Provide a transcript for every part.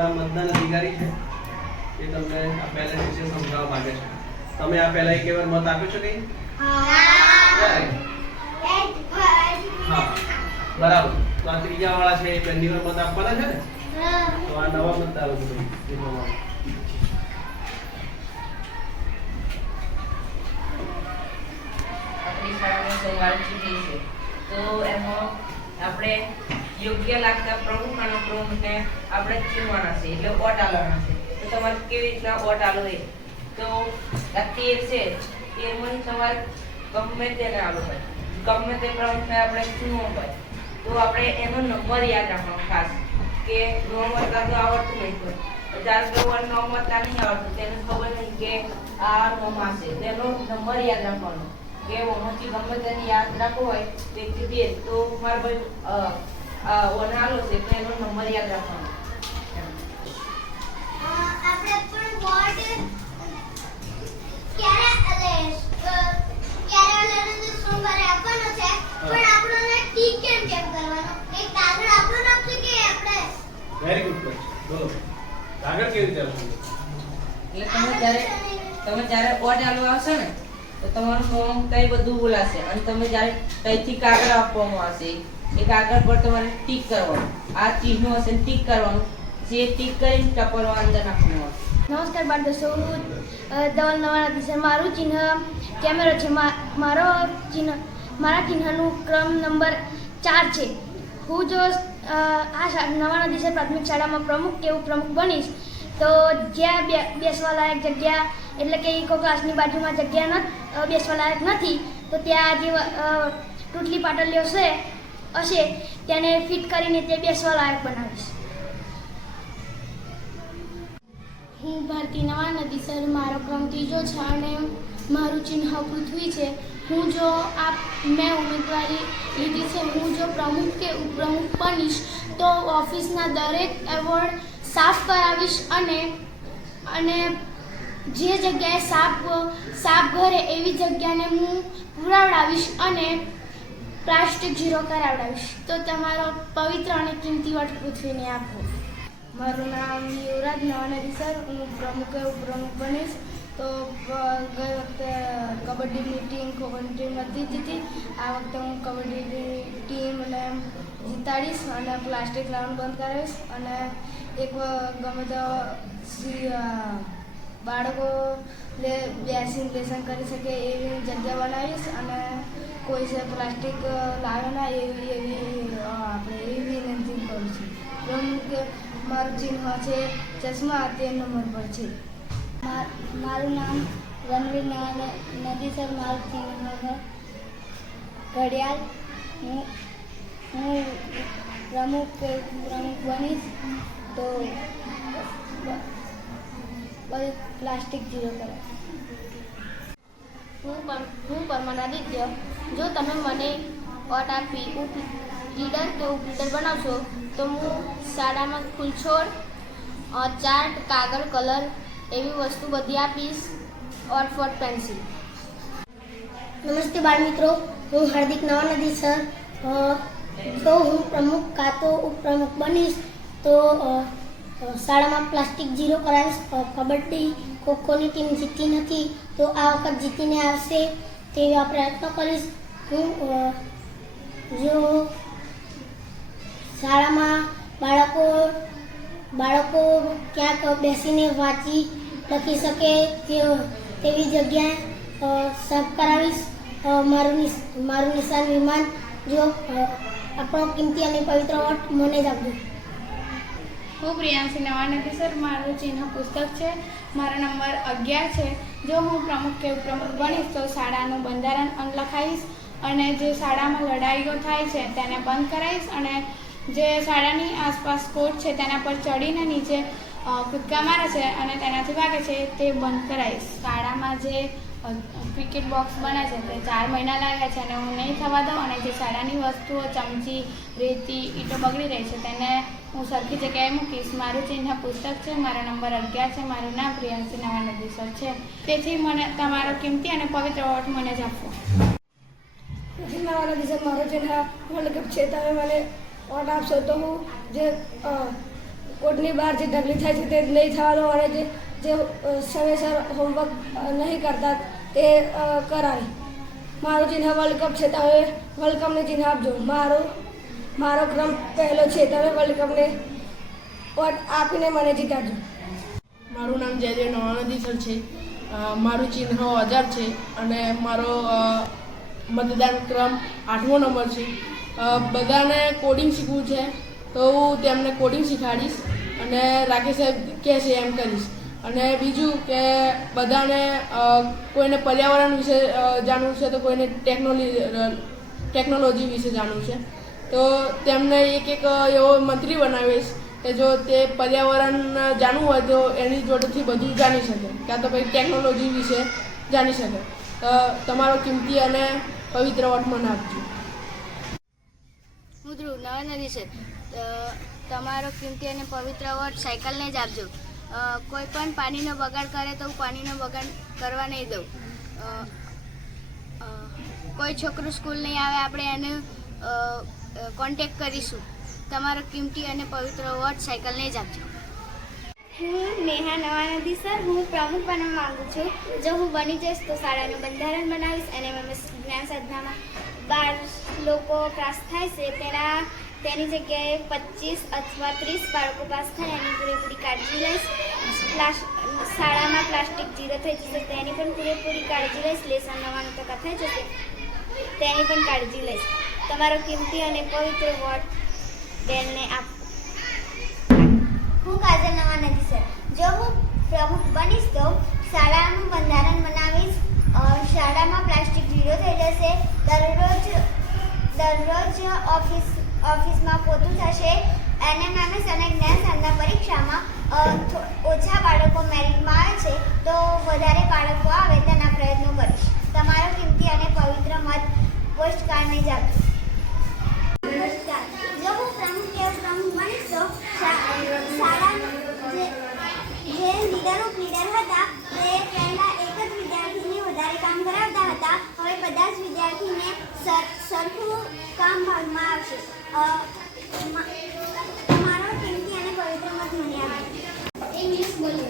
આપણા મતદાન અધિકારી છે એ તમને આ બેલેટ વિશે સમજાવવા માંગે છે. તમે આ પહેલા એક વાર મત આપ્યો છે કઈ? હા. બરાબર. તો આ ત્રીજા વાળા છે એ પહેલી વાર મત આપવાના છે ને? તો આ નવા મતદારો છે આપણી શાળામાં સોમવાર ચૂંટણી છે તો એમાં આપણે યોગ્ય લાગતા પ્રમુખ અને પ્રમુખને આપણે ચૂનવાના છે એટલે વોટ આલવાના છે. તો તમારે કેવી રીતના વોટ આલો એ તો આ 13 છે 13 તમારે ગમે તેને આલો હોય ગમે તે પ્રમુખને આપણે ચૂનવો હોય તો આપણે એનો નંબર યાદ રાખવાનો ખાસ કે નંબર તો આવડતું નહીં હોય જ્યારે કોઈ નંબર નહીં આવડતું તેને ખબર નહીં કે આ નંબર છે તેનો નંબર યાદ રાખવાનો કે ઓમાંથી ગમે તેને યાદ રાખવો હોય તે તો મારા ભાઈ ઓનાલો છે તો એનો નંબર યાદ રાખવાનો. આપણે પણ વોટ ક્યારે સોમવારે આપવાનો છે પણ આપણને ટીક કેમ કરવાનો એક કાગળ આપણો નાખશે કે આપણે વેરી ગુડ ક્વેશ્ચન. બોલો કાગળ કેવી રીતે આપવું? એટલે તમે જ્યારે વોટ આલવા આવશે ને તો તમારું ફોર્મ કઈ બધું બોલાશે અને તમે જ્યારે કઈથી કાગળ આપવામાં આવશે એ કાગળ પર તમારે ટીક કરવાનું આ ચિહ્નો હશે ટીક કરવાનું જે ટીક કરીને ટપલમાં અંદર નાખવાનું આવશે. નમસ્કાર બાળ દોસ્તો, હું ધવલ નવાનાથી છે. મારું ચિહ્ન કેમેરો છે. મારા ચિહ્નનું ક્રમ નંબર 4 છે. હું જો આ નવાનદી છે પ્રાથમિક શાળામાં પ્રમુખ કે પ્રમુખ બનીશ તો જ્યાં બેસવા લાયક જગ્યા એટલે કે ઇકો ક્લાસની બાજુમાં જગ્યા બેસવા લાયક નથી તો ત્યાં જે તૂટલી પાટલીઓ હશે તેને ફિટ કરીને તે બેસવા લાયક બનાવીશ. હું ભારતી નવાનદી સર. મારો ક્રમ 3 છે અને મારું ચિહ્ન પૃથ્વી છે. હું જો મેં ઉમેદવારી લીધી છે, હું જો પ્રમુખ કે ઉપપ્રમુખ બનીશ તો ઓફિસના દરેક એવોર્ડ સાફ કરાવીશ અને જે જગ્યાએ સાપ ઘરે એવી જગ્યાને હું પુરાવડાવીશ અને પ્લાસ્ટિક ઝીરો કરાવડાવીશ. તો તમારો પવિત્ર અને કિંમતી વટ પૃથ્વીને આપો. મારું નામ યુવરાજ નવાનદી સર. હું પ્રમુખ કે ઉપપ્રમુખ બનીશ તો ગઈ વખતે કબડ્ડીની ટીમ ખોખોની ટીમ નથી જીતી. આ વખતે હું કબડ્ડીની ટીમને જીતાડીશ અને પ્લાસ્ટિક લાવવાનું બંધ કરાવીશ અને એક ગમે તો બાળકો બેસીને લેસન કરી શકે એવી જગ્યા બનાવીશ અને કોઈ છે પ્લાસ્ટિક લાવે ના એવી આપણે એવી વિનંતી કરું છું. પ્રમુખ મારું ચિહ્ન છે ચશ્મા 13 નંબર પર છે. મારું નામ રણવીર નદી સર. મારું ચિહ્ન છે ઘડિયાળ. હું પ્રમુખ બનીશ તો પ્લાસ્ટિક ઝીરો કરે. હું પરમાનાદિત્ય. જો તમે મને વોટ આપી લીડર કે ઉપલીડર બનાવશો તો હું શાળામાં ફૂલછોડ, ચાર્ટ, કાગળ, કલર એવી વસ્તુ બધી આપીશ. ઓટ ફોર પેન્સિલ. નમસ્તે બાળ મિત્રો, હું હાર્દિક નવાનદી સર. જો હું પ્રમુખ કાં તો ઉપપ્રમુખ બનીશ તો શાળામાં પ્લાસ્ટિક ઝીરો કરાવીશ. કબડ્ડી ખોખોની ટીમ જીતી નથી તો આ વખત જીતીને આવશે તેવા પ્રયત્નો કરીશ. હું જો શાળામાં બાળકો ક્યાંક બેસીને વાંચી લખી શકે તેવી જગ્યાએ સાફ કરાવીશ. મારું નિશાન વિમાન. જો આપણો કિંમતી અને પવિત્ર વોટ મને જ આપજો. હું પ્રિયાંશી નવાનદી સર. મારું ચિહ્ન પુસ્તક છે. મારો નંબર 11 છે. જો હું પ્રમુખ કે ઉપપ્રમુખ બનીશ તો શાળાનું બંધારણ અંગ લખાવીશ અને જે શાળામાં લડાઈઓ થાય છે તેને બંધ કરાવીશ અને જે શાળાની આસપાસ કોર્ટ છે તેના પર ચડીને નીચે કૂદકા મારે છે અને તેનાથી ભાગે છે તે બંધ કરાવીશ. શાળામાં જે ક્રિકેટ બોક્સ બને છે તે 4 મહિના લાગ્યા છે અને હું નહીં થવા દઉં અને જે શાળાની વસ્તુઓ ચમચી, રેતી, ઈંટો બગડી રહી છે તેને હું સરખી જગ્યાએ મૂકીશ. મારું ચિહ્ન પુસ્તક છે. મારો નંબર 11 છે. મારું નામ પ્રિયાંશી નવાનદી સર છે. તેથી મને તમારો કિંમતી અને પવિત્ર વોટ મને જ આપવો. નવાનદી સર. મારો ચિહ્ન વર્લ્ડ કપ છે. તમે મને વોટ આપશો તો હું જે કોર્ટની બહાર જે ઢગલી થાય છે તે નહીં થવાનો અને જે સમયસર હોમવર્ક નહીં કરતા તે કરાય. મારું ચિહ્ન વર્લ્ડ કપ છે. તમે વર્લ્ડ કપને ચિહ્ન આપજો. મારો ક્રમ પહેલો છે. તમે વર્લ્ડ કપને વોટ આપીને મને જીતાડજો. મારું નામ જયદેવ નવાનંદી સર છે. મારું ચિહ્ન 1000 છે અને મારો મતદાન ક્રમ 8મો નંબર છે. બધાને કોડિંગ શીખવું છે તો હું તેમને કોડિંગ શીખવાડીશ અને રાકેશ સાહેબ કહે છે એમ કરીશ. અને બીજું કે બધાને કોઈને પર્યાવરણ વિશે જાણવું છે તો કોઈને ટેકનોલોજી વિશે જાણવું છે તો તેમને એક એવો મંત્રી બનાવીશ કે જો તે પર્યાવરણ જાણવું હોય તો એની જોડેથી બધું જાણી શકે, કાં તો પછી ટેકનોલોજી વિશે જાણી શકે. તો તમારો કિંમતી અને પવિત્ર વોટ મને આપજો. હું ધ્રુવ નવાનદી છે. તમારો કિંમતી અને પવિત્ર વોટ સાયકલને જ આપજો. કોઈ પણ પાણીનો બગાડ કરે તો હું પાણીનો બગાડ કરવા નહીં દઉં. કોઈ છોકરું સ્કૂલ નહીં આવે આપણે એને કોન્ટેક કરીશું. તમારો કિંમતી અને પવિત્ર વોટ સાયકલને જ આપજો. હું નેહા નવાનદી સર. હું પ્રમુખ બનવા માંગુ છું. જો હું બની જઈશ તો શાળાનું બંધારણ બનાવીશ અને જ્ઞાન સાધનામાં 12 લોકો પાસ થાય છે તેની જગ્યાએ 25 અથવા 30 બાળકો પાસ થાય એની પૂરેપૂરી કાળજી લઈશ. શાળામાં પ્લાસ્ટિક 0 થઈ જશે તેની પણ પૂરેપૂરી કાળજી લઈશ. લેસન 99% થઈ જશે તેની પણ કાળજી લઈશ. તમારો કિંમતી અને પવિત્ર વોટ બેનને આપો. હું કાજલ નવાનદી સર. જો હું પ્રમુખ બનીશ તો શાળાનું બંધારણ બનાવીશ. શાળામાં પ્લાસ્ટિક 0 થઈ જશે. દરરોજ ઓફિસમાં પોતું થશે. NMMS અને જ્ઞાન સાધના પરીક્ષામાં ઓછા બાળકો મેરિટમાં આવે છે તો વધારે બાળકો આવે તેના પ્રયત્નો કરીશ. તમારો કિંમતી અને પવિત્ર મત પોસ્ટ કાર્ડને જ આપજો. જો હું પ્રમુખ બનીશ તો શાળાના જે લીડર હતા તે પહેલાં એક જ વિદ્યાર્થીને વધારે કામ કરાવતા હતા. હવે બધા જ વિદ્યાર્થીને સરખું કામ ભાગમાં આવશે. તમારો કિંમતી અને પવિત્ર મત મને આપજો. ઇંગ્લિશ બોલીએ.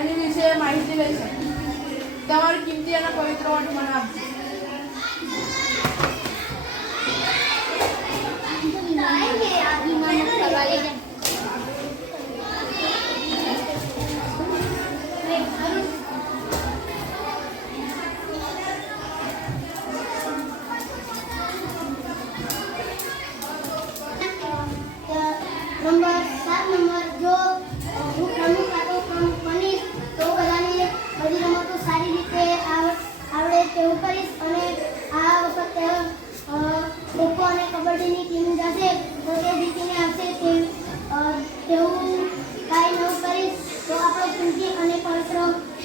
એની વિશે માહિતી લઈ શકે. તમારી કિંમતી અને પવિત્ર વોટ મને આપજો. Number 7 number. જો હું પ્રમુખ બનીશ તો બધાને બધી રમતો સારી રીતે આવડે તેવું કરીશ અને આ વખતે ખોખો અને કબડ્ડીની ટીમ જશે તો તે જીતીને આવશે તેવું કાંઈ નવું કરીશ. તો આપણો કિંમતી અને પવિત્ર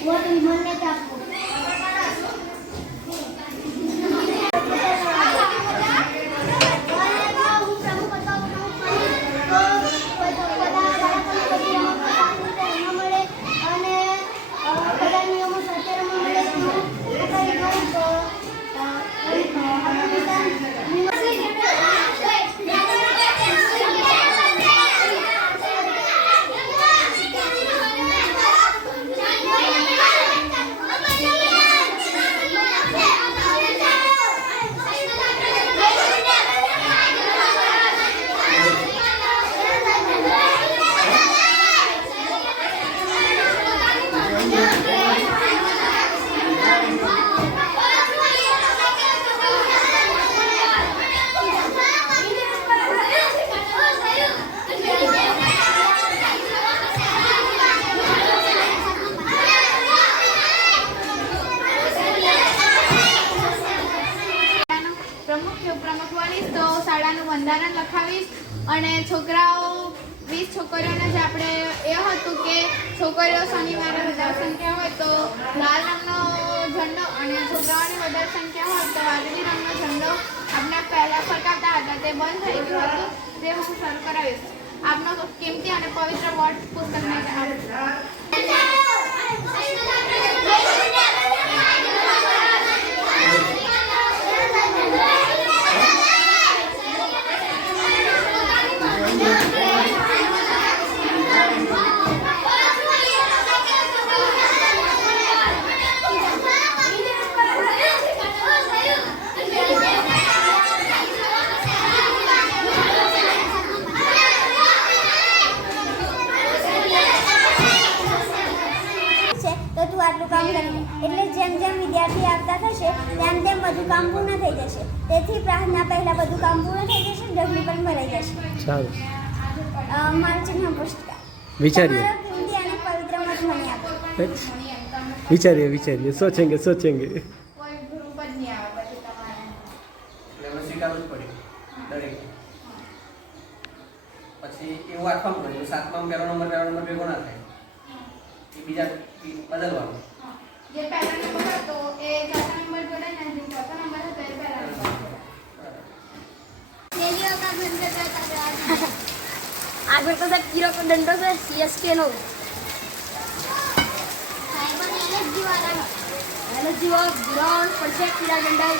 વોટ વિમલને જ આપવો. અને છોકરાઓ 20 છોકરીઓને જે આપણે એ હતું કે છોકરીઓ શનિવારે વધારે સંખ્યા હોય તો લાલ રંગનો ઝંડો અને છોકરાઓની વધારે સંખ્યા હોય તો વાદળી રંગનો ઝંડો આપણે પહેલાં ફરકાવતા હતા તે બંધ થઈ ગયું હતું તે હું શરૂ કરાવીશ. આપનો કિંમતી અને પવિત્ર વોટ પુસ્તકને તો તું આટલું કામ કરી લે. એટલે જેમ જેમ વિદ્યાર્થી આવતા થશે તેમ તેમ બધું કામ પૂર્ણ થઈ જશે. તેથી પ્રાર્થના પહેલા બધું કામ પૂર્ણ થઈ જશે, ઢગલી પણ ભરાઈ જશે. સારું મારું ચિહ્ન પુસ્તક. વિચારીએ તમારો કિંમતી અને પવિત્ર મત મને આપો. વિચારીએ સોચેંગે સોચેંગે. કોઈ ગ્રુપ જ નહીં આવે પછી તમારે એટલે અમે સ્વીકારવું જ પડે દરેક. પછી એવું આઠમાં કર્યું, 7માં પહેલો નંબર ભેગો ના થાય, એ બીજા બદલવાનું. જે પહેલા નંબર હતો એ ચોથા નંબર જોડે ને જે ચોથા નંબર હતો એ પહેલા નંબર આગળ તો સાહેબ કીરો દંડો છે CSK નો એલએસજી વાળો ગ્રાઉન્ડ પરફેક્ટ કીરા દંડા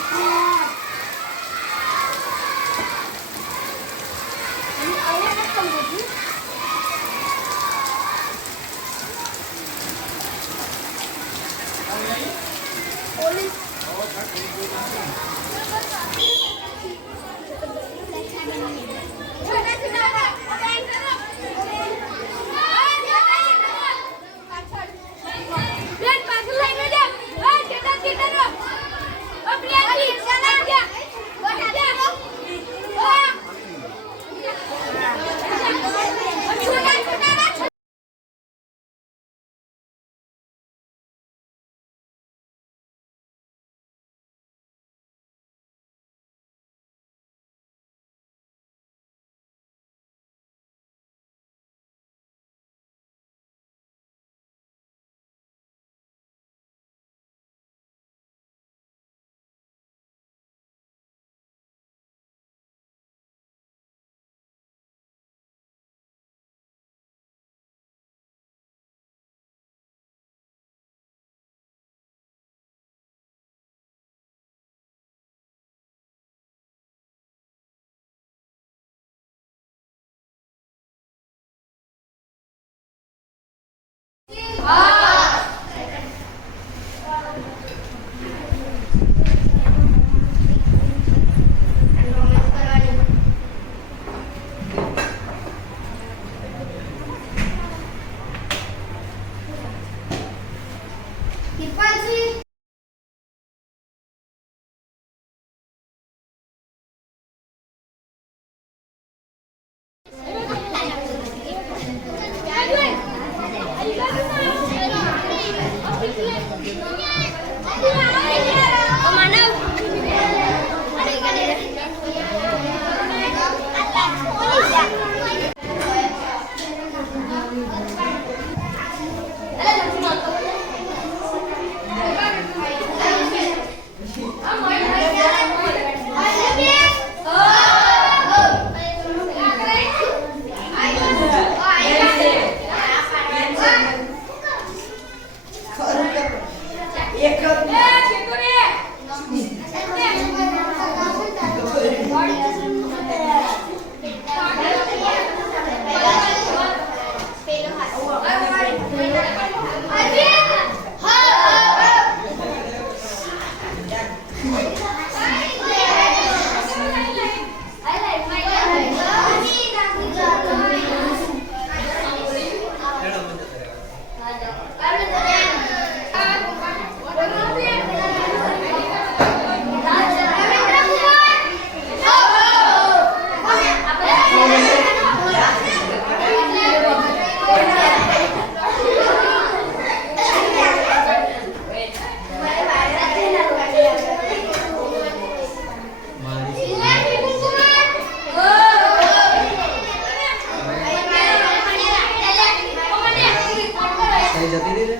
કઈ જતી રહી રે?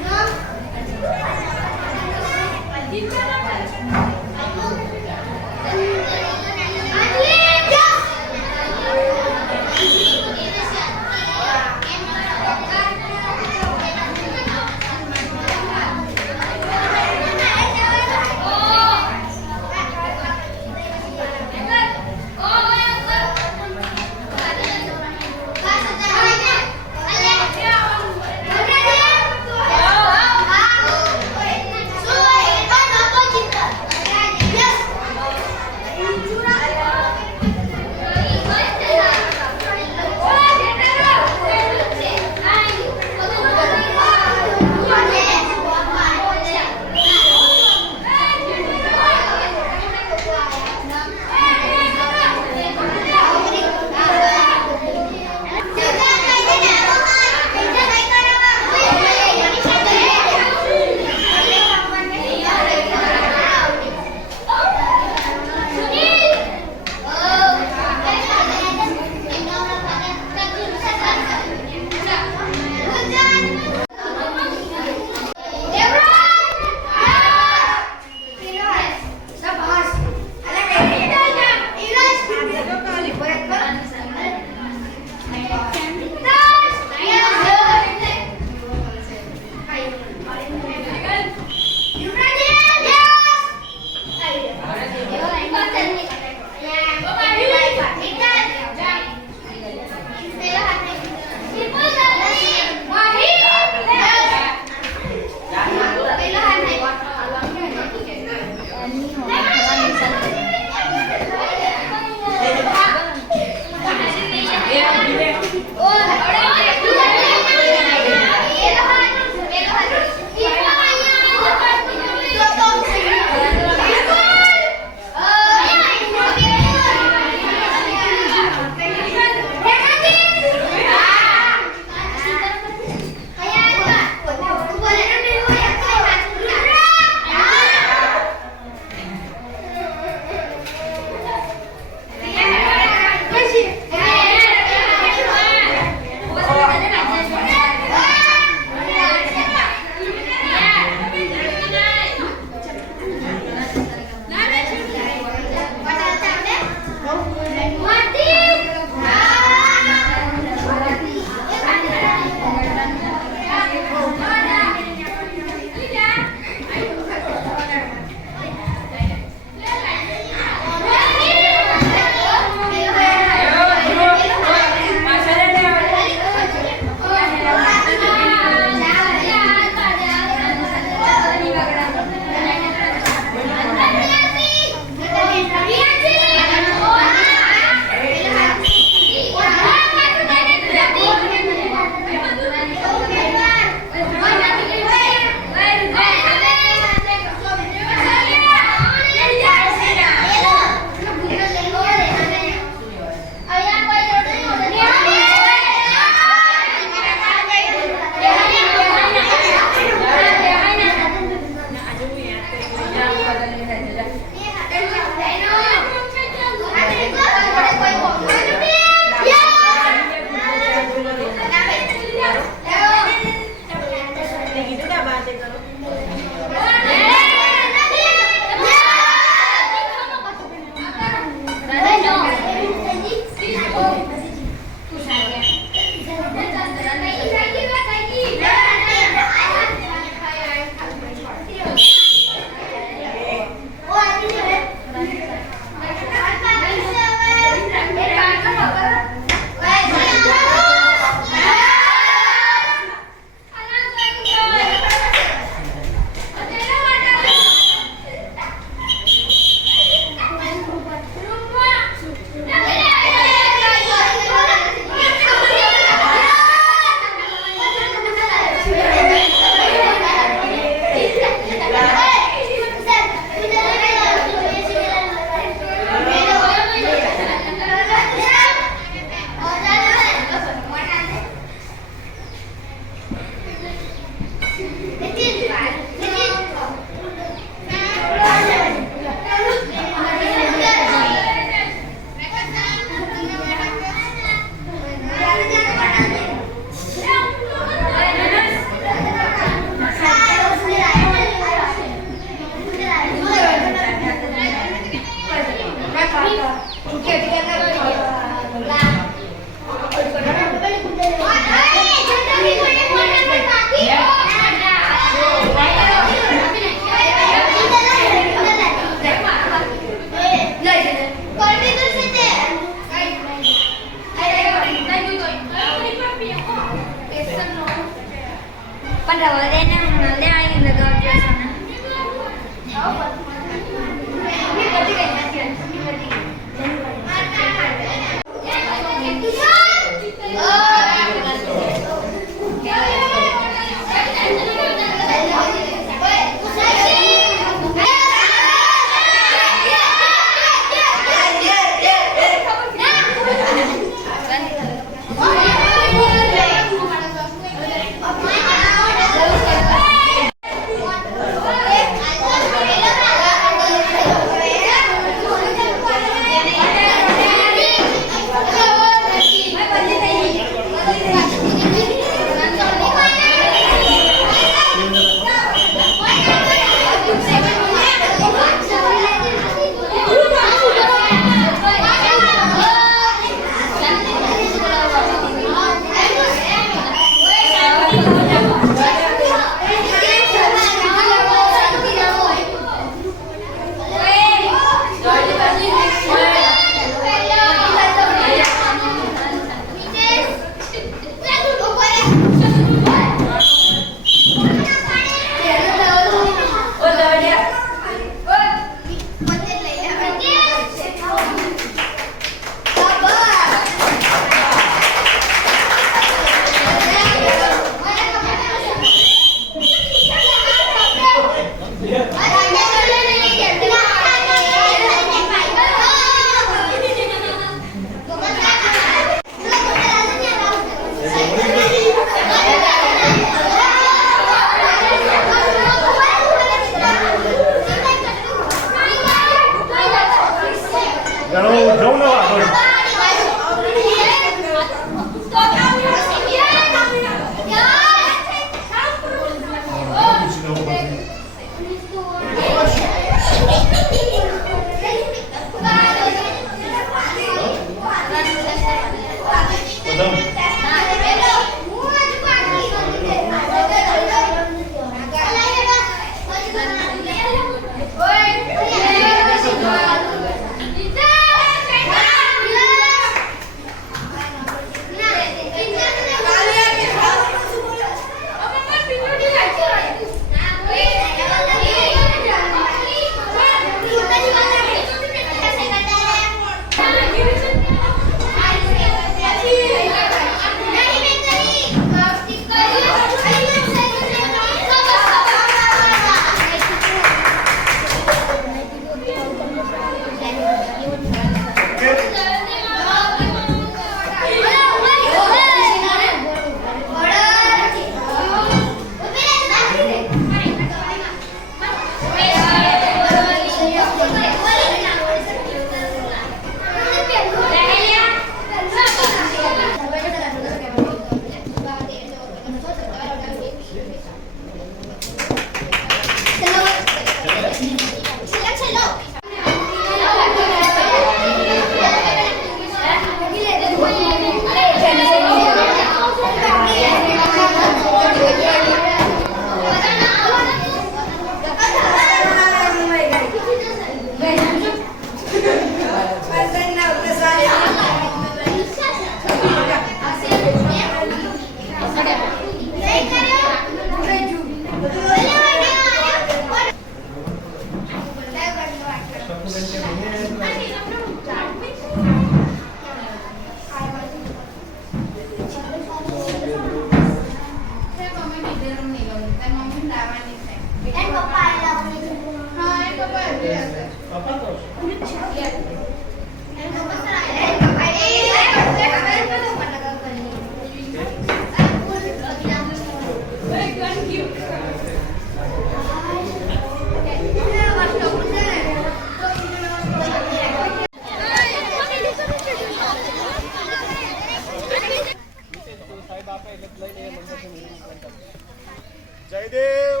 જયદેવ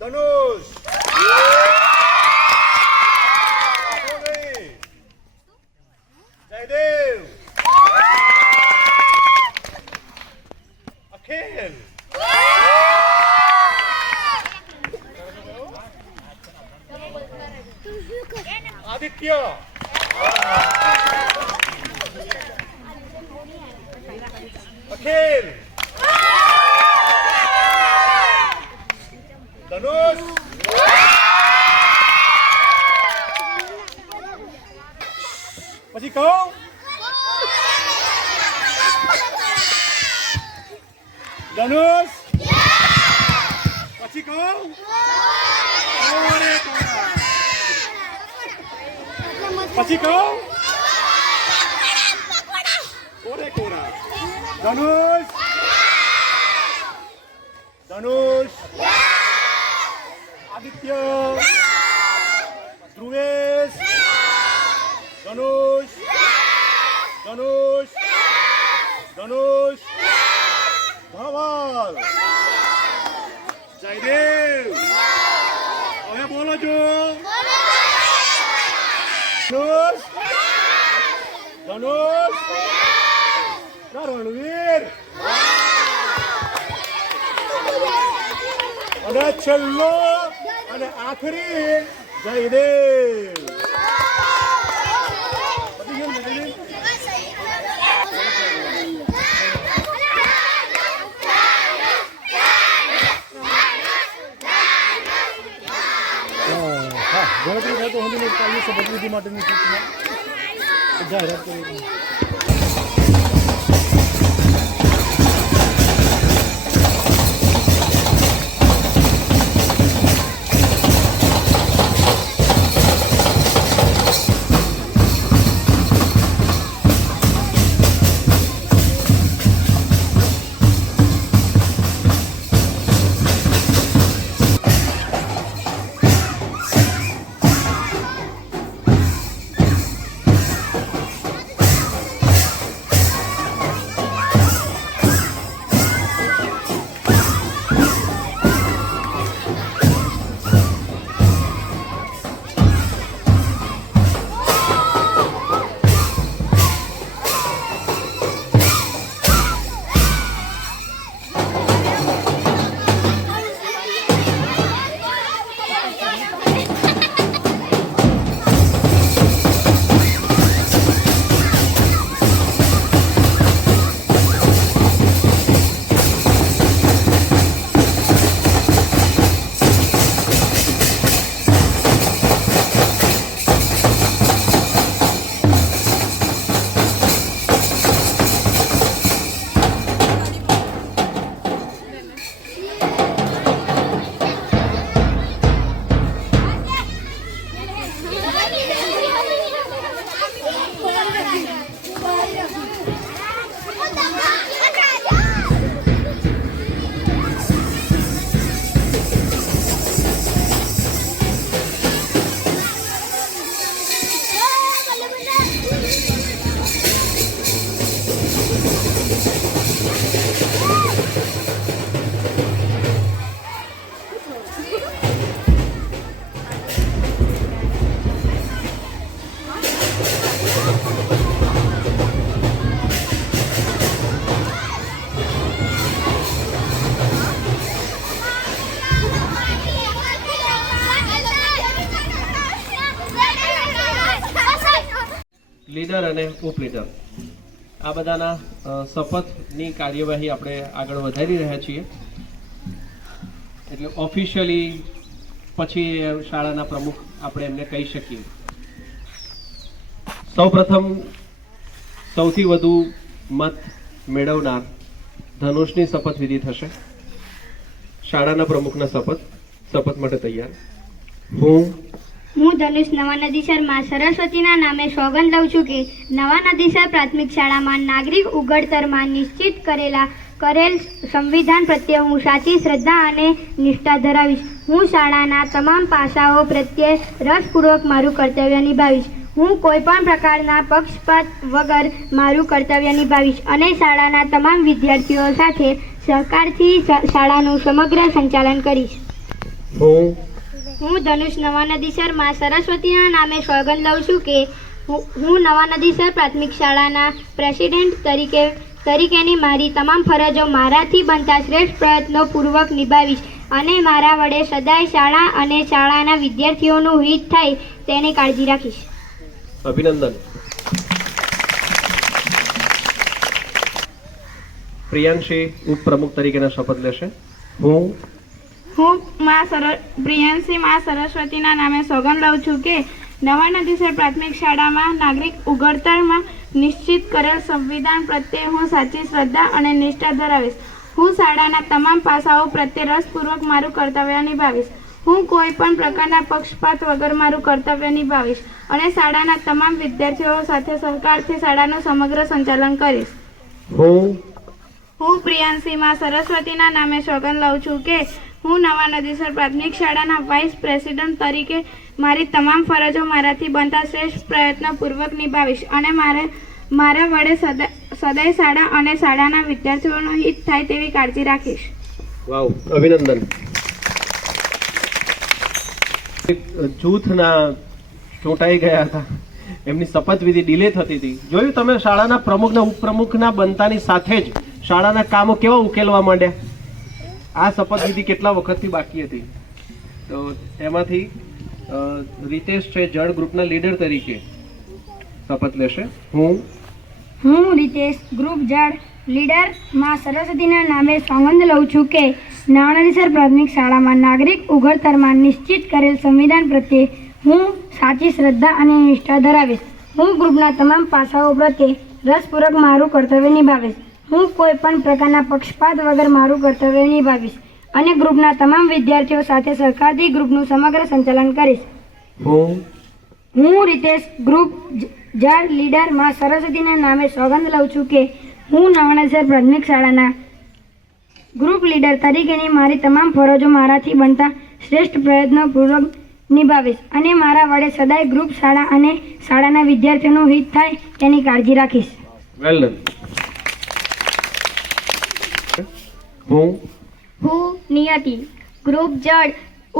ધનુષ જયદેવ અખિલ આદિત્ય અખિલ ધનુષ પછી કહું ધનુષ પછી કહું પછી કહું કોરે કોરા ધનુષ ધનુષ આદિત્ય ધ્રુવેશ ધનુષ ધનુષ ધનુષ ધવલ જયદેવ હવે બોલો છો ધનુષ ધનુષ રણવીર અને છેલ્લો અને આખરી જયદેવ પતી ગયું ને જયદેવ? હા ગણતરી થાય તો હમણાં કાલની શપથવિધિ માટેની સૂચના જાહેરાત કરી. લીડર અને ઉપ લીડર આ બધાના શપથની કાર્યવાહી આપણે આગળ વધારી રહ્યા છીએ. એટલે ઓફિશિયલી પછી શાળાના પ્રમુખ આપણે એમને કહી શકીએ. સૌપ્રથમ સૌથી વધુ મત મેળવનાર ધનુષની શપથવિધિ થશે. શાળાના પ્રમુખના શપથ માટે તૈયાર. હું ધનુષ નવા નદીસર માં સરસ્વતીના નામે સોગંદ લઉં છું કે નવા નદીસર પ્રાથમિક શાળામાં નાગરિક ઉઘડતરમાં નિશ્ચિત કરેલ સંવિધાન પ્રત્યે હું સાચી શ્રદ્ધા અને નિષ્ઠા ધરાવીશ. હું શાળાના તમામ પાસાઓ પ્રત્યે રસપૂર્વક મારું કર્તવ્ય નિભાવીશ. હું કોઈ પણ પ્રકારના પક્ષપાત વગર મારું કર્તવ્ય નિભાવીશ અને શાળાના તમામ વિદ્યાર્થીઓ સાથે સહકારથી શાળાનું સમગ્ર સંચાલન કરીશ. હું ધનુષ નવા નદીસર માં સરસ્વતીના નામે સોગંદ લઉં છું કે હું નવા નદીસર પ્રાથમિક શાળાના પ્રેસિડેન્ટ તરીકેની મારી તમામ ફરજો મારાથી બનતા શ્રેષ્ઠ પ્રયત્નો પૂર્વક નિભાવીશ અને મારા વડે સદાય શાળા અને શાળાના વિદ્યાર્થીઓનું હિત થાય તેની કાળજી રાખીશ. અભિનંદન. પ્રિયાંશી ઉપપ્રમુખ તરીકેના શપથ લેશે. હું પ્રિયાંશી મા સરસ્વતીના નામે સોગંદ લઉં છું કે નવા નદીસર પ્રાથમિક શાળામાં નાગરિક ઉઘડતરમાં નિશ્ચિત કરેલ સંવિધાન પ્રત્યે હું સાચી શ્રદ્ધા અને નિષ્ઠા ધરાવીશ. હું શાળાના તમામ પાસાઓ પ્રત્યે રસપૂર્વક મારું કર્તવ્ય નિભાવીશ. હું કોઈ પણ પ્રકારના પક્ષપાત વગર મારું કર્તવ્ય નિભાવીશ અને શાળાના તમામ વિદ્યાર્થીઓ સાથે સહકારથી શાળાનું સમગ્ર સંચાલન કરીશ. હું પ્રિયાંશી મા સરસ્વતીના નામે સોગંદ લઉં છું કે હું નવા નદીસર પ્રાથમિક શાળાના વાઇસ પ્રેસિડેન્ટ તરીકે મારી તમામ ફરજો મારાથી બનતા શ્રેષ્ઠ પ્રયત્નપૂર્વક નિભાવીશ અને મારા વડે સદાય શાળા અને શાળાના વિદ્યાર્થીઓનું હિત થાય તેવી કાળજી રાખીશ. વાવ, અભિનંદન. જૂથના ચૂંટાઈ ગયા હતા, એમની શપથવિધિ ડિલે થતી હતી. જોયું તમે, શાળાના પ્રમુખના ઉપપ્રમુખના બનતાની સાથે જ શાળાના કામો કેવા ઉકેલવા માંડ્યા. આ શપથવિધિ કેટલા વખતથી બાકી હતી. તો એમાંથી રીતેશ છે જળ ગ્રુપના લીડર તરીકે શપથ લેશે. હું રીતેશ ગ્રુપ જળ લીડર માં સરસ્વતીના નામે સોગંદ લઉં છું કે નવા નદીસર પ્રાથમિક શાળામાં નાગરિક ઉઘડતરમાં નિશ્ચિત કરેલ સંવિધાન પ્રત્યે હું સાચી શ્રદ્ધા અને નિષ્ઠા ધરાવીશ. હું ગ્રુપના તમામ પાસાઓ પ્રત્યે રસપૂર્વક મારું કર્તવ્ય નિભાવીશ. હું કોઈ પણ પ્રકારના પક્ષપાત વગર મારું કર્તવ્ય નિભાવીશ અને ગ્રુપના તમામ વિદ્યાર્થીઓ સાથે સહકારથી ગ્રુપનું સમગ્ર સંચાલન કરીશ. હું રીતેશ ગ્રુપ જળ લીડર માં સરસ્વતીના નામે સોગંદ લઉં છું કે હું નવા નદીસર પ્રાથમિક શાળાના ગ્રુપ લીડર તરીકેની મારી તમામ ફરજો મારાથી બનતા શ્રેષ્ઠ પ્રયત્નપૂર્વક નિભાવીશ અને મારા વડે સદાય ગ્રુપ શાળા અને શાળાના વિદ્યાર્થીઓનું હિત થાય તેની કાળજી રાખીશ. Well done. હું નિયતિ ગ્રુપ જળ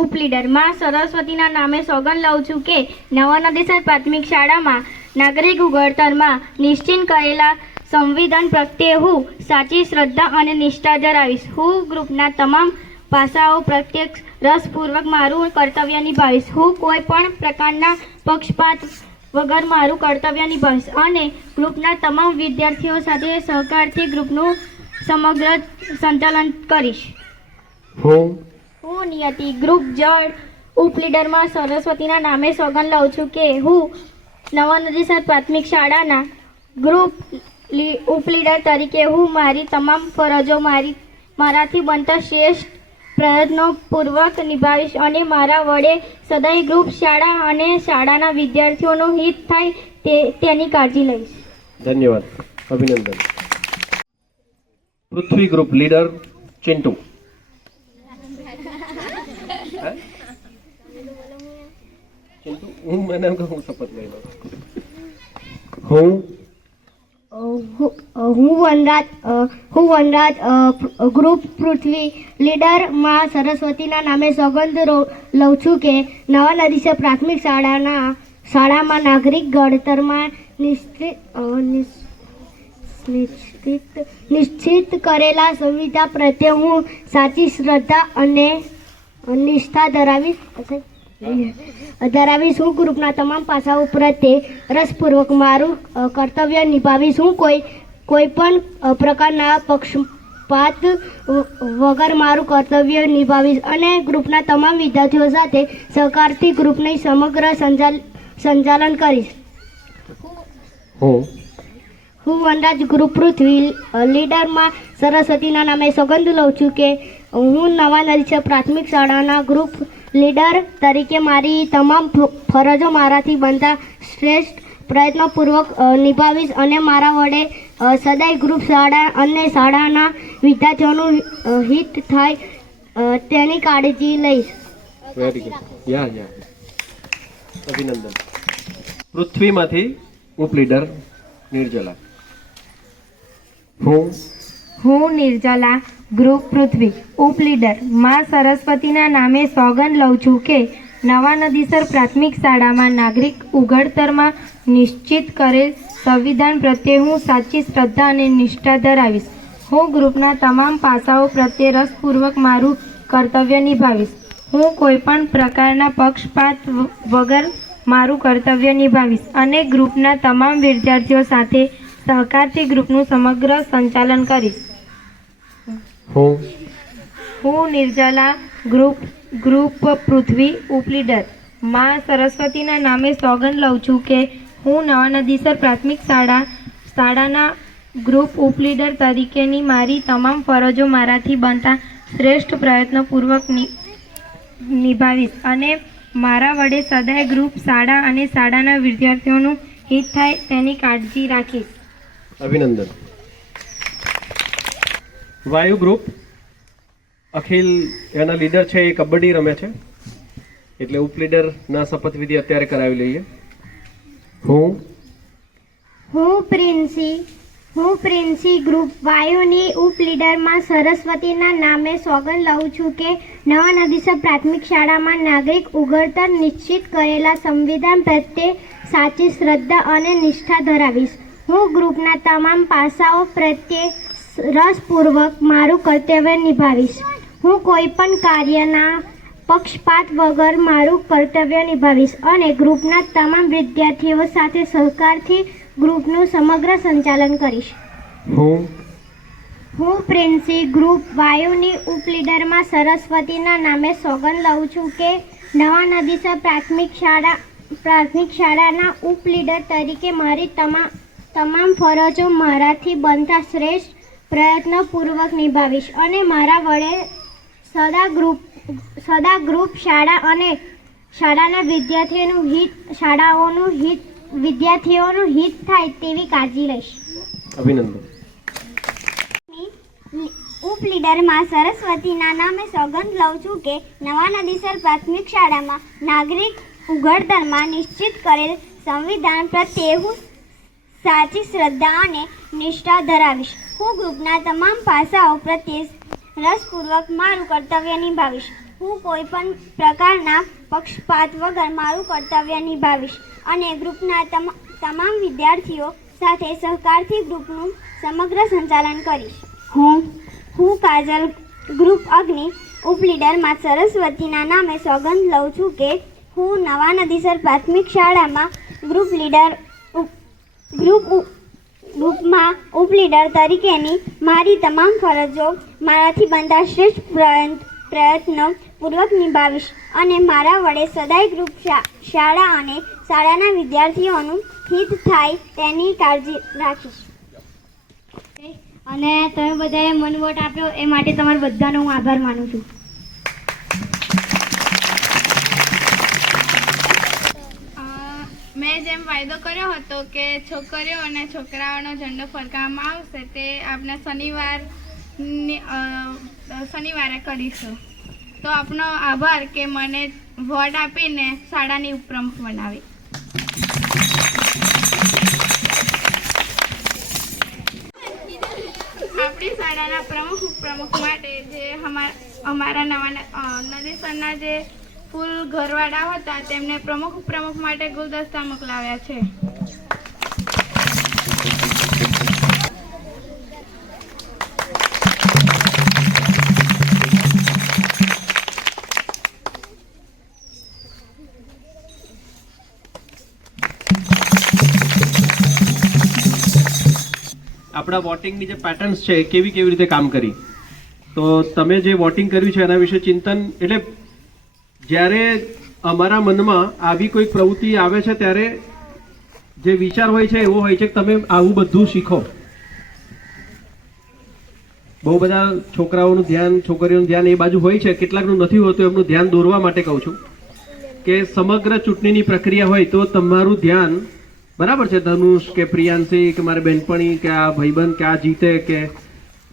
ઉપલીડર માં સરસ્વતીના નામે સોગંદ લઉં છું કે નવા નદીસર પ્રાથમિક શાળામાં નાગરિક ઉઘડતરમાં નિશ્ચિત કરેલા સંવિધાન પ્રત્યે હું સાચી શ્રદ્ધા અને નિષ્ઠા ધરાવીશ. હું ગ્રુપના તમામ પાસાઓ પ્રત્યે રસપૂર્વક મારું કર્તવ્ય નિભાવીશ. હું કોઈ પણ પ્રકારના પક્ષપાત વગર મારું કર્તવ્ય નિભાવીશ અને ગ્રુપના તમામ વિદ્યાર્થીઓ સાથે સહકારથી ગ્રુપનું સમગ્ર સંચાલન કરીશ. હું નિયતિ ગ્રુપ જળ ઉપલીડરમાં સરસ્વતીના નામે સોગંદ લઉં છું કે હું નવા નદીસર પ્રાથમિક શાળાના ગ્રુપ ઉપલીડર તરીકે હું મારી તમામ ફરજો મારાથી બનતા શ્રેષ્ઠ પ્રયત્નોપૂર્વક નિભાવીશ અને મારા વડે સદાય ગ્રુપ શાળા અને શાળાના વિદ્યાર્થીઓનું હિત થાય તેની કાળજી લઈશ. ધન્યવાદ, અભિનંદન. પૃથ્વી ગ્રુપ લીડર ચિંટુ. હું મને એમ કે હું શપથ લઈ લઉં. હું વનરાજ ગ્રુપ પૃથ્વી લીડર માં સરસ્વતીના નામે સોગંદ લઉં છું કે નવા નદીસર પ્રાથમિક શાળામાં નાગરિક ઘડતરમાં નિશ્ચિત કરેલા સંવિધાન પ્રત્યે હું સાચી શ્રદ્ધા અને નિષ્ઠા ધરાવીશ. હું ગ્રુપના તમામ પાસાઓ પ્રત્યે રસપૂર્વક મારું કર્તવ્ય નિભાવીશ. હું કોઈ પણ પ્રકારના પક્ષપાત વગર મારું કર્તવ્ય નિભાવીશ અને ગ્રુપના તમામ વિદ્યાર્થીઓ સાથે સહકારથી ગ્રુપની સમગ્ર સંચાલન કરીશ. હું વનરાજ ગ્રુપ પૃથ્વી લીડરમાં સરસ્વતીના નામે સોગંદ લઉં છું કે હું નવા નદીસર પ્રાથમિક શાળાના ગ્રુપ લીડર તરીકે મારી તમામ ફરજો મારાથી બનતા શ્રેષ્ઠ પ્રયત્નપૂર્વક નિભાવીશ અને મારા વડે સદાય ગ્રુપ શાળા અને શાળાના વિદ્યાર્થીઓનું હિત થાય તેની કાળજી લઈશ. Very good. અભિનંદન. પૃથ્વીમાંથી ઉપલીડર નિર્જલા. હું નિર્જલા ગ્રુપ પૃથ્વી ઉપલીડર માં સરસ્વતીના નામે સોગંદ લઉં છું કે નવા નદીસર પ્રાથમિક શાળામાં નાગરિક ઉઘડતરમાં નિશ્ચિત કરેલ સંવિધાન પ્રત્યે હું સાચી શ્રદ્ધા અને નિષ્ઠા ધરાવીશ. હું ગ્રુપના તમામ પાસાઓ પ્રત્યે રસપૂર્વક મારું કર્તવ્ય નિભાવીશ. હું કોઈપણ પ્રકારના પક્ષપાત વગર મારું કર્તવ્ય નિભાવીશ અને ગ્રુપના તમામ વિદ્યાર્થીઓ સાથે સહકારથી ગ્રુપનું સમગ્ર સંચાલન કરીશ. હું નિર્જલા ગ્રુપ પૃથ્વી ઉપલીડર માં સરસ્વતીના નામે સોગંદ લઉં છું કે હું નવા નદીસર પ્રાથમિક શાળાના ગ્રુપ ઉપલીડર તરીકેની મારી તમામ ફરજો મારાથી બનતા શ્રેષ્ઠ પ્રયત્નપૂર્વક નિભાવીશ અને મારા વડે સદાય ગ્રુપ શાળા અને શાળાના વિદ્યાર્થીઓનું હિત થાય તેની કાળજી રાખીશ. અભિનંદન. વાયુ ગ્રુપ અખિલ એના લીડર છે, એ કબડ્ડી રમે છે, એટલે ઉપલીડરના શપથવિધિ અત્યારે કરાવી લઈએ. હું પ્રિન્સી ગ્રુપ વાયુની ઉપલીડરમાં સરસ્વતીના નામે સોગંદ લઉં છું કે નવા નદીસર પ્રાથમિક શાળામાં નાગરિક ઉઘડતર નિશ્ચિત કરેલા સંવિધાન પ્રત્યે સાચી શ્રદ્ધા અને નિષ્ઠા ધરાવીશ. હું ગ્રુપના તમામ પાસાઓ પ્રત્યે રસપૂર્વક મારું કર્તવ્ય નિભાવીશ. હું કોઈ પણ કાર્યના પક્ષપાત વગર મારું કર્તવ્ય નિભાવીશ અને ગ્રુપના તમામ વિદ્યાર્થીઓ સાથે સહકારથી ગ્રુપનું સમગ્ર સંચાલન કરીશ. હું પ્રિન્સી ગ્રુપ વાયુની ઉપલીડરમાં સરસ્વતીના નામે સોગંદ લઉં છું કે નવા નદીસર પ્રાથમિક શાળાના ઉપલીડર તરીકે મારી તમામ ફરજો મારાથી બનતા શ્રેષ્ઠ પ્રયત્નપૂર્વક નિભાવીશ અને મારા વડે સદા ગ્રુપ શાળા અને શાળાના વિદ્યાર્થીઓનું હિત થાય તેવી કાળજી લઈશ. અભિનંદન. ઉપલીડરમાં સરસ્વતીના નામે સોગંદ લઉં છું કે નવા નદીસર પ્રાથમિક શાળામાં નાગરિક ઉઘડતરમાં નિશ્ચિત કરેલ સંવિધાન પ્રત્યે હું સાચી શ્રદ્ધા અને નિષ્ઠા ધરાવીશ. હું ગ્રુપના તમામ પાસાઓ પ્રત્યે રસપૂર્વક મારું કર્તવ્ય નિભાવીશ. હું કોઈ પણ પ્રકારના પક્ષપાત વગર મારું કર્તવ્ય નિભાવીશ અને ગ્રુપના તમામ વિદ્યાર્થીઓ સાથે સહકારથી ગ્રુપનું સમગ્ર સંચાલન કરીશ. હું કાજલ ગ્રુપ અગ્નિ ઉપલીડરમાં સરસ્વતીના નામે સોગંદ લઉં છું કે હું નવા નદીસર પ્રાથમિક શાળામાં ગ્રુપમાં ઉપલીડર તરીકેની મારી તમામ ફરજો મારાથી બનતા શ્રેષ્ઠ પ્રયત્નપૂર્વક નિભાવીશ અને મારા વડે સદાય ગ્રુપ શાળા અને શાળાના વિદ્યાર્થીઓનું હિત થાય તેની કાળજી રાખીશ. અને તમે બધાએ મને વોટ આપ્યો એ માટે તમારા બધાનો હું આભાર માનું છું. મેં જેમ વાયદો કર્યો હતો કે છોકરીઓ અને છોકરાઓનો ઝંડો ફરકાવવામાં આવશે તે આપણે શનિવારે કરીશું. તો આપનો આભાર કે મને વોટ આપીને શાળાની ઉપપ્રમુખ બનાવી. આપણી શાળાના પ્રમુખ ઉપપ્રમુખ માટે જે અમારા નવા નદીસરના જે ફૂલ ઘરવાળા હતા તેમને પ્રમુખ ઉપપ્રમુખ માટે ગુલદસ્તા મોકલાવ્યા છે. આપણા વોટિંગની જે પેટર્ન્સ છે કેવી રીતે કામ કરી, તો તમે જે વોટિંગ કર્યું છે એના વિશે ચિંતન, એટલે જ્યારે અમારા મનમાં આવી કોઈ પ્રવૃત્તિ આવે છે ત્યારે જે વિચાર હોય છે એવો હોય છે કે તમે આવું બધું શીખો. બહુ બધા છોકરાઓનું ધ્યાન, છોકરીઓનું ધ્યાન એ બાજુ હોય છે, કેટલાકનું નથી હોતું. એમનું ધ્યાન દોરવા માટે કહું છું કે સમગ્ર ચૂંટણીની પ્રક્રિયા હોય તો તમારું ધ્યાન બરાબર છે, ધનુષ કે પ્રિયાંશી કે મારે બહેનપણી કે આ ભાઈબંધ કે આ જીતે કે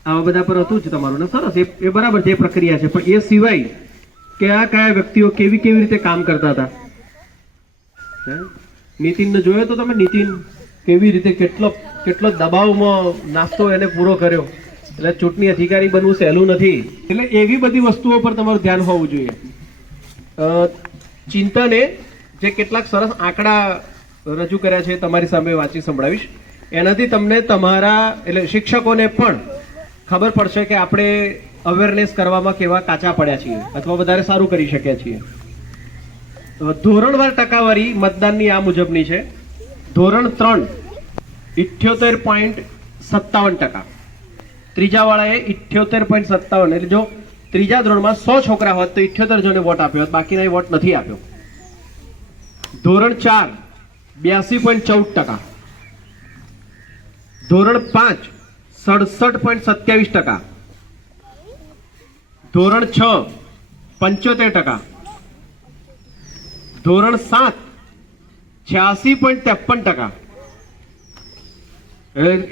આવા બધા પર હતું જ તમારું ને, સરસ, એ બરાબર છે, એ પ્રક્રિયા છે. પણ એ સિવાય કયા વ્યક્તિઓ કેવી રીતે કામ કરતા હતા. નીતિનને જોયો તો તમે, નીતિન કેવી રીતે કેટલો દબાવમાં નાસ્તો એને પૂરો કર્યો. એટલે ચૂંટણી અધિકારી બનવું સહેલું નથી. એટલે એવી બધી વસ્તુઓ પર તમારું ધ્યાન હોવું જોઈએ. ચિંતને જે કેટલાક સરસ આંકડા રજૂ કર્યા છે તમારી સામે વાંચી સંભળાવીશ. એનાથી તમને તમારા એટલે શિક્ષકોને પણ ખબર પડશે કે આપણે અવેરનેસ કરવામાં કેવા કાચા પડ્યા છીએ અથવા વધારે સારું કરી શક્યા છીએ. ધોરણવાર ટકાવારી મતદાનની આ મુજબની છે. ધોરણ 3 78.57%, ત્રીજા વાળાએ 78.57, એટલે જો ત્રીજા ધોરણમાં 100 છોકરા હોત તો 78 જણે વોટ આપ્યો હોત, બાકીના વોટ નથી આપ્યો. ધોરણ 4 82.14%, ધોરણ 5 67.27%, ધોરણ 6 75%, ધોરણ 7 86.53%.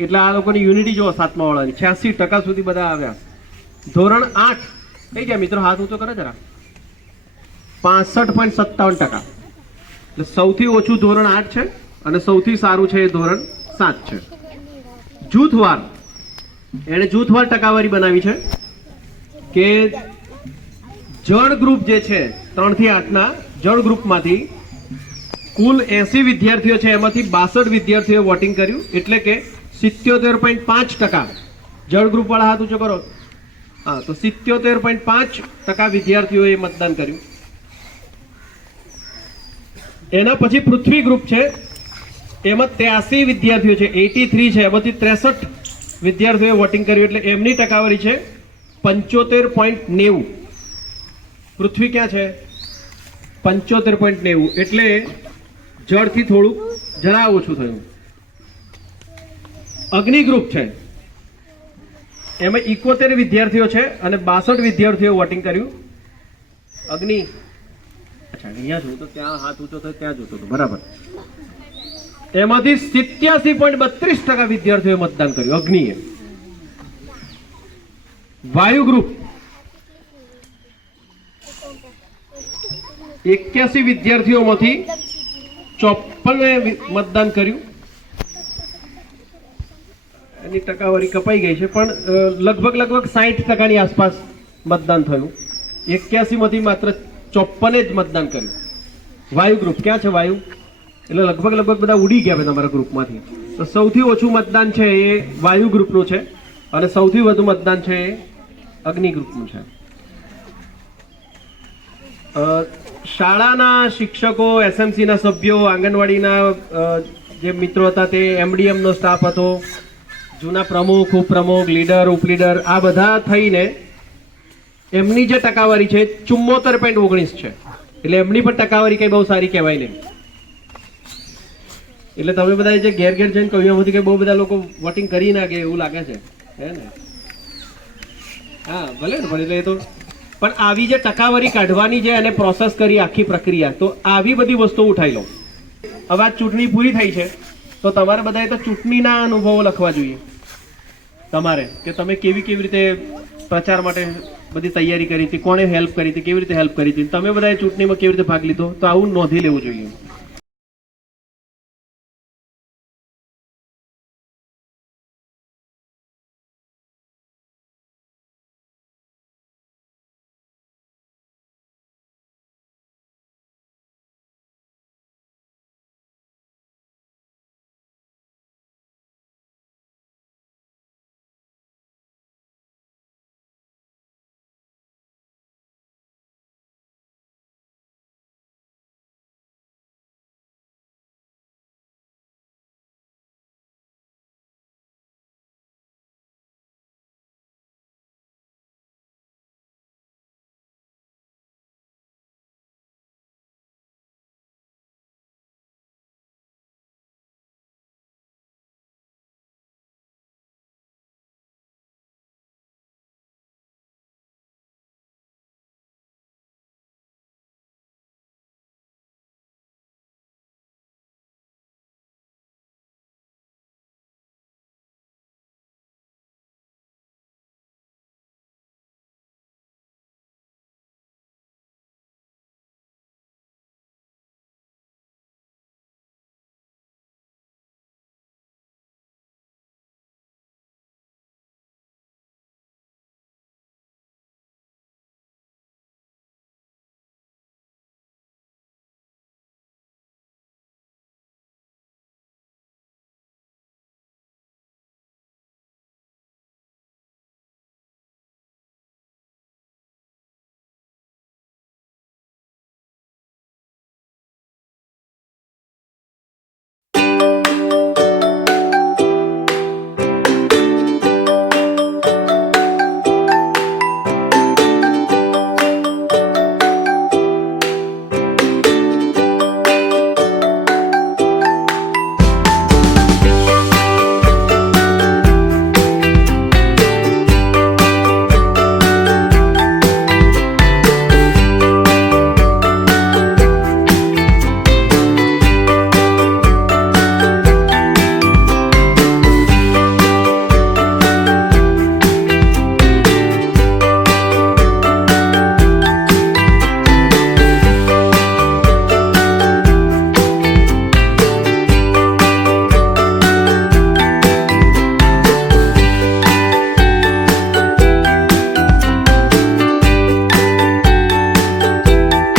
એટલે આ લોકોની યુનિટી જો 7મા વાળાની 86% સુધી બધા આવ્યા. ધોરણ 8 કઈ ગયા મિત્રો, હાથ ઊંચો કરે જરા, 65.57%. એટલે સૌથી ઓછું ધોરણ 8 છે અને સૌથી સારું છે એ ધોરણ 7 છે. જૂથવાર, એને જૂથવાર ટકાવારી બનાવી છે કે જળ ગ્રુપ જે છે 3 થી 8 ના જળ ગ્રુપમાંથી કુલ 80 વિદ્યાર્થીઓ છે, એમાંથી 62 વિદ્યાર્થીઓએ વોટિંગ કર્યું, એટલે કે 77.5%. જળ ગ્રુપ વાળા હાથ ઊંચો કરો. હા, તો 77.5% વિદ્યાર્થીઓએ મતદાન કર્યું. એના પછી પૃથ્વી ગ્રુપ છે, એમાં 83 વિદ્યાર્થીઓ છે, 83 છે, એમાંથી 63 વિદ્યાર્થીઓએ વોટિંગ કર્યું, એટલે એમની ટકાવારી છે 75.90. પૃથ્વી ક્યાં છે? 75.90, એટલે જળથી થોડુંક જરા ઓછું થયું. અગ્નિ ગ્રુપ છે, એમાં 71 વિદ્યાર્થીઓ છે અને 62 વિદ્યાર્થીઓએ વોટિંગ કર્યું. અગ્નિ, અચ્છા અહીંયા છું તો ત્યાં હાથ ઊંચો થયો, ત્યાં જોતો હતો, બરાબર. એમાંથી 87.32% વિદ્યાર્થીઓએ મતદાન કર્યું અગ્નિએ. વાયુ ગ્રુપ 81 વિદ્યાર્થીઓમાંથી 54 મતદાન કર્યું. એની ટકાવારી કપાઈ ગઈ છે, પણ લગભગ 60% આસપાસ મતદાન થયું. 81 માંથી માત્ર 54 જ મતદાન કર્યું. વાયુ ગ્રુપ ક્યાં છે? વાયુ, એટલે લગભગ બધા ઉડી ગયા તમારા ગ્રુપમાંથી. તો સૌથી ઓછું મતદાન છે એ વાયુ ગ્રુપનું છે અને સૌથી વધુ મતદાન છે એ અગ્નિ ગ્રુપનું છે. શાળાના શિક્ષકો, એસએમસીના સભ્યો, આંગણવાડીના જે મિત્રો હતા તે, એમડીએમનો સ્ટાફ હતો, જૂના પ્રમુખ, ઉપપ્રમુખ, લીડર, ઉપલીડર, આ બધા થઈને એમની જે ટકાવારી છે 74.19 છે. એટલે એમની પણ ટકાવારી કઈ બહુ સારી કહેવાય નહીં. એટલે તમે બધા જે ઘેર જઈને કહ્યું એમાંથી કે બહુ બધા લોકો વોટિંગ કરી નાખે એવું લાગે છે, હે ને? હા, ભલે ને, પણ એટલે એ તો, પણ આવી જે ટકાવારી કાઢવાની જે એને પ્રોસેસ કરી આખી પ્રક્રિયા, તો આવી બધી વસ્તુઓ ઉઠાઈ લો. હવે આ ચૂંટણી પૂરી થઈ છે તો તમારે બધાએ તો ચૂંટણીના અનુભવો લખવા જોઈએ તમારે, કે તમે કેવી રીતે પ્રચાર માટે બધી તૈયારી કરી હતી, કોણે હેલ્પ કરી હતી, કેવી રીતે હેલ્પ કરી હતી, તમે બધાએ ચૂંટણીમાં કેવી રીતે ભાગ લીધો, તો આવું નોંધી લેવું જોઈએ.